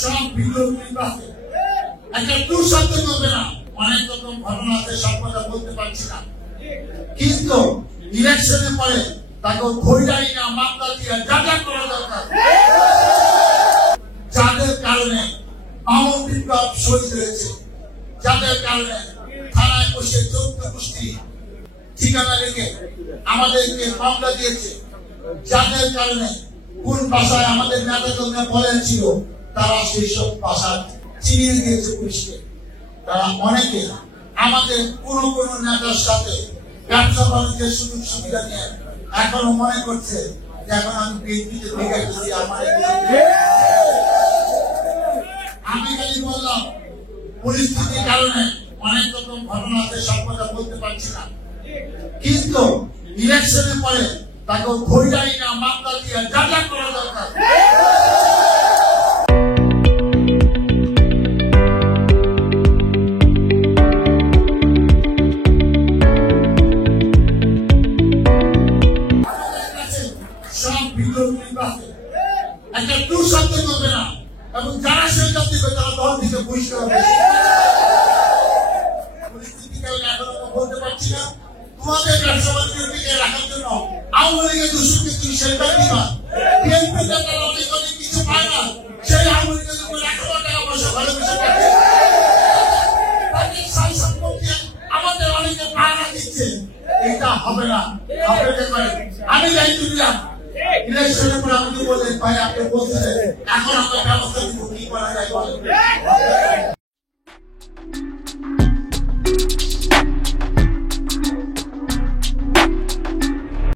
সব বিদ্রোহ নির্বাচন একটা দুঃশব্দ করবে না। অনেক রকম ঘটনা আছে, সব কথা বলতে পারছি না, কিন্তু ইলেকশনের পরে তাকে ভৈরাই না মামলা দিয়ে যাচা করা দরকার। যাদের কারণে মামুন বিপ্লব শহীদ হয়েছে, যাদের কারণে থানায় বসে 14 গোষ্ঠী ঠিকানা রেখে আমাদেরকে মামলা দিয়েছে, যাদের কারণে কোন ভাষায় আমাদের নেতাকর্মীরা বলেন ছিল, তারা সেই সব ভাষা চিনিয়ে দিয়েছে পুলিশকে। তারা অনেকে আমাদের কোন কোন নেতার সাথে ব্যবসা বাণিজ্যের সুযোগ সুবিধা নিয়ে এখনো মনে করছে যে এখন আমি বিএনপিতে ঢুকে গেছি। আমি খালি বললাম পরিস্থিতির কারণে অনেক রকম ঘটনা আছে, সব কথা বলতে পারছি না, কিন্তু ইলেকশনের পরে তাকে ভৈরাই না মামলা দিয়ে যাচা করা দরকার। সব বিদ্রোহ নির্বাচন একটা দুঃশব্দ করবে না, এবং যারা সেটা দিবে তারা দল থেকে বহিষ্কার হবে। পরিস্থিতি কারণে এখনো বলতে পারছি না। তোমাদের ব্যবসা বাণিজ্যের দিকে রাখার জন্য আওয়ামী লীগের দোষীকে তুমি সেটা দিবা, বিএনপি তারা অনেক অনেক কিছু পায় না, সেই আওয়ামী লীগের উপর 1 লাখ টাকা পয়সা ভালো কিছু পাচ্ছে, তাদের সাই সম্পত্তি আমাদের অনেকে পাহারা দিচ্ছে। এটা হবে না, আমি দায়িত্ব দিলাম। ইলেকশনের পর আমাকে বললেন ভাই আপনি বলছিলেন এখন আমরা ব্যবস্থা দিব, কি করা যায় বলেন।